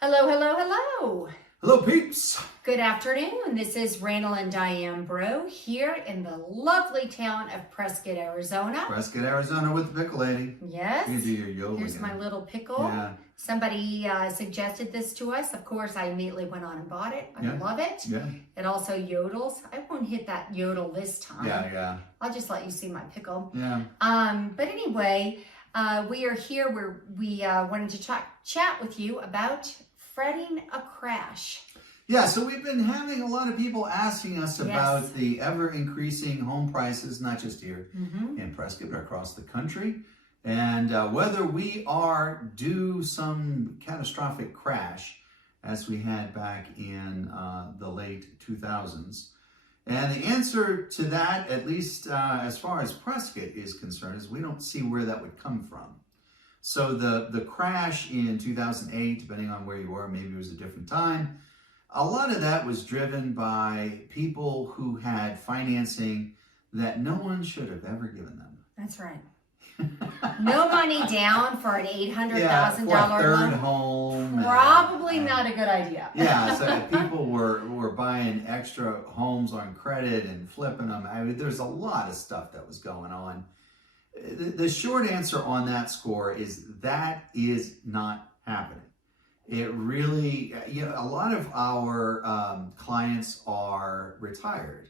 Hello, hello, hello. Hello, peeps. Good afternoon. This is Randall and Diane Bro here in the lovely town of Prescott, Arizona. Prescott, Arizona with the pickle lady. Yes. You do your yodeling. Here's my little pickle. Yeah. Somebody suggested this to us. Of course, I immediately went on and bought it. I love it. Yeah. It also yodels. I won't hit that yodel this time. Yeah. I'll just let you see my pickle. Yeah. But anyway, we are here where we wanted to chat with you about fretting a crash. Yeah, so we've been having a lot of people asking us about Yes. the ever-increasing home prices, not just here Mm-hmm. in Prescott, but across the country, and whether we are due some catastrophic crash as we had back in the late 2000s. And the answer to that, at least as far as Prescott is concerned, is we don't see where that would come from. So the crash in 2008, depending on where you were, maybe it was a different time, a lot of that was driven by people who had financing that no one should have ever given them. That's right. No money down for an $800,000 for a third loan. home. Probably not a good idea. Yeah, so people were buying extra homes on credit and flipping them. I mean, there's a lot of stuff that was going on. The short answer on that score is that is not happening. It really, a lot of our clients are retired.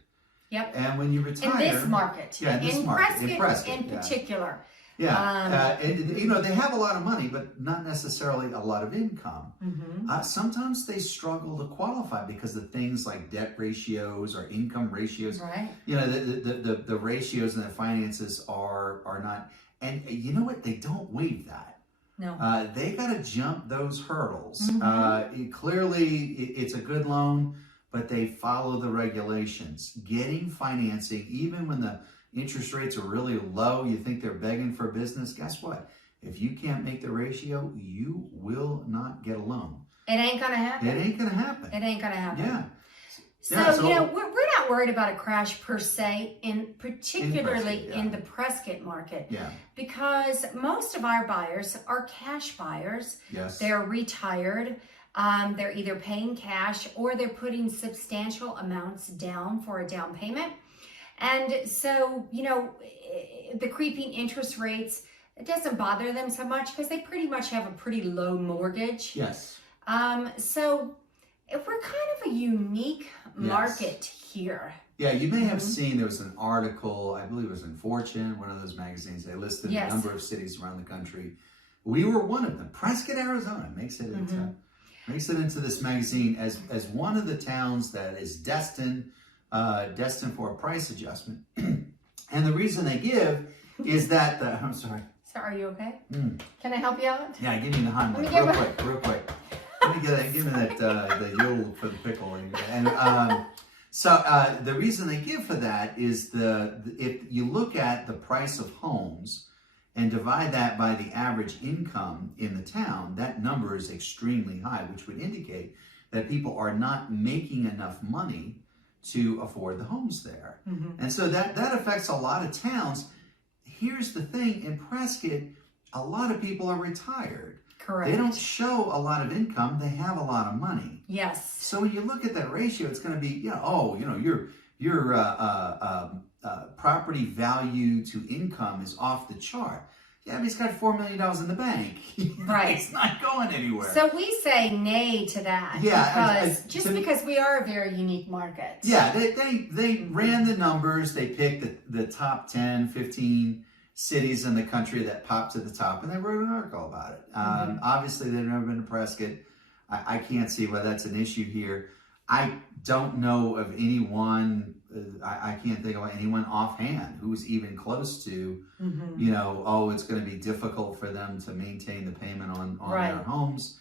Yep. And when you retire... In this market. Yeah, in this market. Prescott in particular. Yeah. They have a lot of money, but not necessarily a lot of income. Mm-hmm. Sometimes they struggle to qualify because of things like debt ratios or income ratios. Right. The ratios and the finances are not... And you know what? They don't waive that. No. They got to jump those hurdles. Mm-hmm. Clearly, it's a good loan, but they follow the regulations. Getting financing, even when the interest rates are really low, you think they're begging for business, guess what? If you can't make the ratio, you will not get a loan. It ain't going to happen. It ain't going to happen. It ain't going to happen. Yeah. So, we're not worried about a crash per se, particularly in the Prescott market. Yeah. Because most of our buyers are cash buyers. Yes. They're retired. They're either paying cash or they're putting substantial amounts down for a down payment. And so, the creeping interest rates, it doesn't bother them so much because they pretty much have a pretty low mortgage. Yes. So we're kind of a unique market here. Yeah, you may have seen there was an article, I believe it was in Fortune, one of those magazines. They listed a number of cities around the country. We were one of them. Prescott, Arizona makes it into this magazine as one of the towns that is destined for a price adjustment. And the reason they give is that I'm sorry. So are you okay? Can I help you out? Yeah, give me the hand real quick. Give me that the yodel for the pickle. And so the reason they give for that is if you look at the price of homes and divide that by the average income in the town, that number is extremely high, which would indicate that people are not making enough money to afford the homes there. Mm-hmm. And so that affects a lot of towns. Here's the thing, in Prescott, a lot of people are retired. Correct. They don't show a lot of income, they have a lot of money. Yes. So when you look at that ratio, it's going to be, your property value to income is off the chart. Yeah, but he's got $4 million in the bank. Right. It's not going anywhere. So we say nay to that. Yeah. Because we are a very unique market. Yeah, they ran the numbers. They picked the top 10, 15 cities in the country that popped to the top, and they wrote an article about it. Obviously, they've never been to Prescott. I can't see why that's an issue here. I don't know of anyone, I can't think of anyone offhand who's even close to, it's going to be difficult for them to maintain the payment on their homes.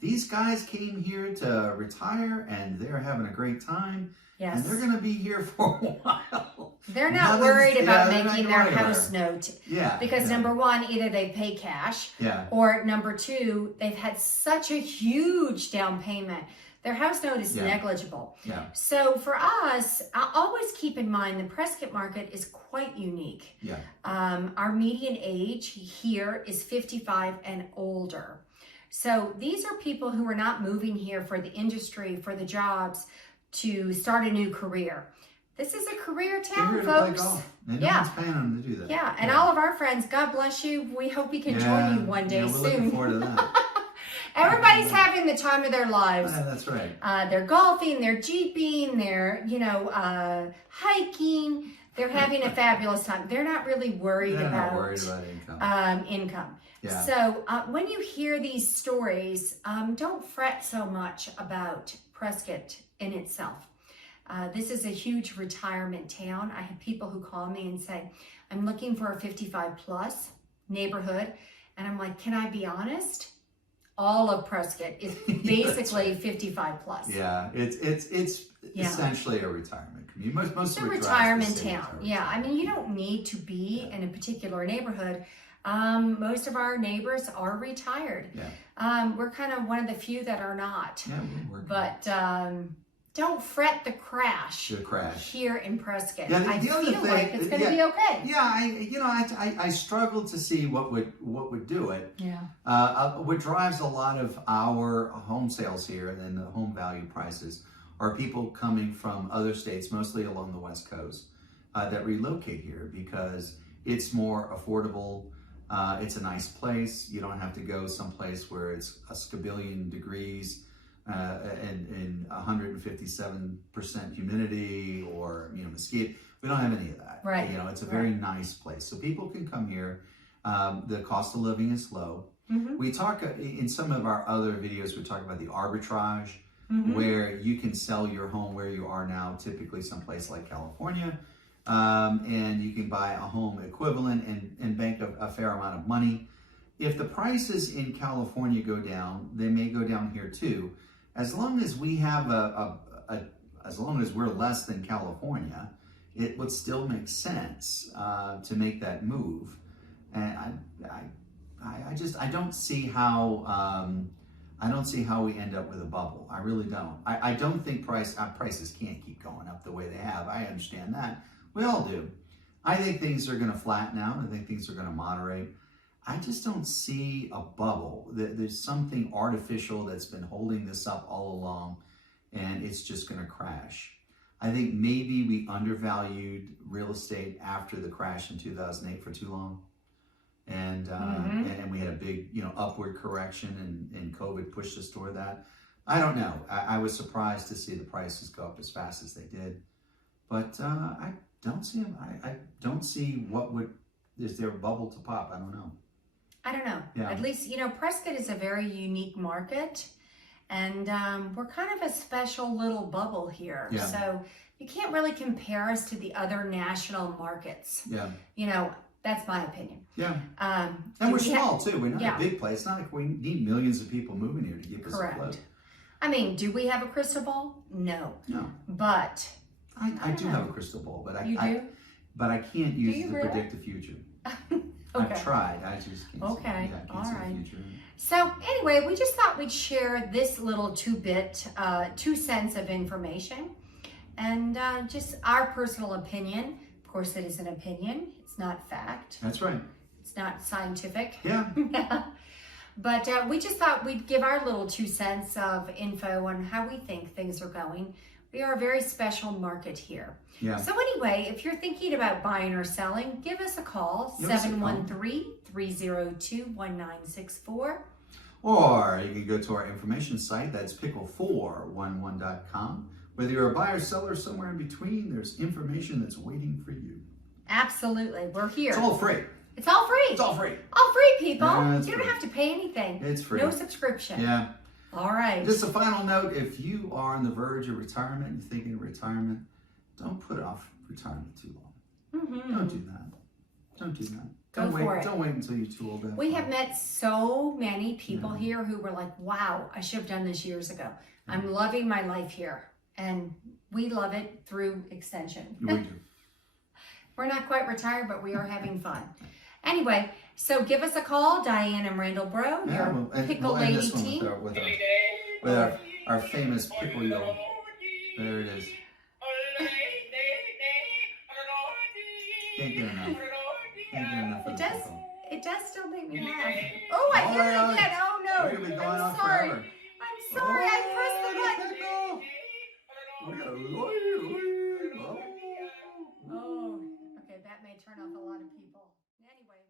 These guys came here to retire, and they're having a great time. Yes. And they're going to be here for a while. They're not worried about making their house note. Yeah. Because number one, either they pay cash. Yeah. Or number two, they've had such a huge down payment. Their house note is negligible. Yeah. So for us, I always keep in mind the Prescott market is quite unique. Yeah. Our median age here is 55 and older. So these are people who are not moving here for the industry, for the jobs, to start a new career. This is a career town, They're here to play folks. golf. And Yeah. no one's paying them to do that. Yeah, and all of our friends, God bless you. We hope we can join you one day we're soon. looking forward to that. Everybody's having the time of their lives. Yeah, that's right. They're golfing, they're jeeping, they're, hiking. They're having a fabulous time. They're not really worried They're about, not worried about income. Yeah. So when you hear these stories, don't fret so much about Prescott in itself. This is a huge retirement town. I have people who call me and say, I'm looking for a 55 plus neighborhood. And I'm like, can I be honest? All of Prescott is basically 55 plus. Yeah, it's essentially a retirement community. Most It's a of it drives the retirement city town. are Yeah, I retired. mean, you don't need to be in a particular neighborhood. Most of our neighbors are retired. Yeah. We're kind of one of the few that are not. Yeah, we're working. But don't fret the crash. The crash. Here in Prescott. Yeah, I the other feel thing- like it's going to be okay. Yeah, I struggled to see what would do it. Yeah. What drives a lot of our home sales here and the home value prices are people coming from other states, mostly along the West Coast, that relocate here because it's more affordable. It's a nice place. You don't have to go someplace where it's a scabillion degrees and 157% humidity or mosquito. We don't have any of that. Right. It's a very nice place. So people can come here. The cost of living is low. Mm-hmm. We talk in some of our other videos, we talk about the arbitrage, Mm-hmm. where you can sell your home where you are now, typically someplace like California, and you can buy a home equivalent and bank a fair amount of money. If the prices in California go down, they may go down here too. As long as we have as long as we're less than California, it would still make sense to make that move. And I don't see how we end up with a bubble. I really don't. I don't think prices can't keep going up the way they have. I understand that. We all do. I think things are going to flatten out. I think things are going to moderate. I just don't see a bubble. There's something artificial that's been holding this up all along, and it's just going to crash. I think maybe we undervalued real estate after the crash in 2008 for too long. And we had a big, upward correction, and COVID pushed us toward that. I don't know. I was surprised to see the prices go up as fast as they did, but I don't see them. I don't see is there a bubble to pop? I don't know. I don't know. Yeah. At least, Prescott is a very unique market, and we're kind of a special little bubble here. Yeah. So you can't really compare us to the other national markets. Yeah. That's my opinion. Yeah. And And we're small too. We're not Yeah. a big place. It's not like we need millions of people moving here to keep us Correct. afloat. I mean, do we have a crystal ball? No. No. But I do have a crystal ball, but you do? but I can't use it you to really? predict the future. Okay. I've tried. I just can't. Okay. I can't All see right. the future. So anyway, we just thought we'd share this little 2 cents of information and just our personal opinion. Of course, it is an opinion. It's not fact. That's right. It's not scientific. Yeah. But we just thought we'd give our little 2 cents of info on how we think things are going. We are a very special market here. Yeah. So anyway, if you're thinking about buying or selling, give us a call, Give us a call. 713-302-1964. Or you can go to our information site, that's pickle411.com. Whether you're a buyer, seller, somewhere in between, there's information that's waiting for you. Absolutely. We're here. It's all free. It's all free. It's all free. All free, people. Yeah, it's You don't free. have to pay anything. It's free. No subscription. Yeah. All right. Just a final note, if you are on the verge of retirement, you're thinking of retirement, don't put off retirement too long. Mm-hmm. Don't do that. Don't do that. Go Don't for wait. it. Don't wait until you're too old. to We fun. have met so many people Yeah. here who were like, wow, I should have done this years ago. I'm loving my life here. And we love it through extension. We do. We're not quite retired, but we are having fun. Anyway, so give us a call, Diane and Randall Bro, your pickle we'll end lady this one team. with our famous pickle yell. There it is. Can't get enough. Can't get enough of It the does. pickle. It does still make me laugh. Oh, I did it again. Oh no. We're gonna be going I'm on sorry. forever. I'm sorry. I pressed the button. Oh, okay. That may turn off a lot of people. Anyway.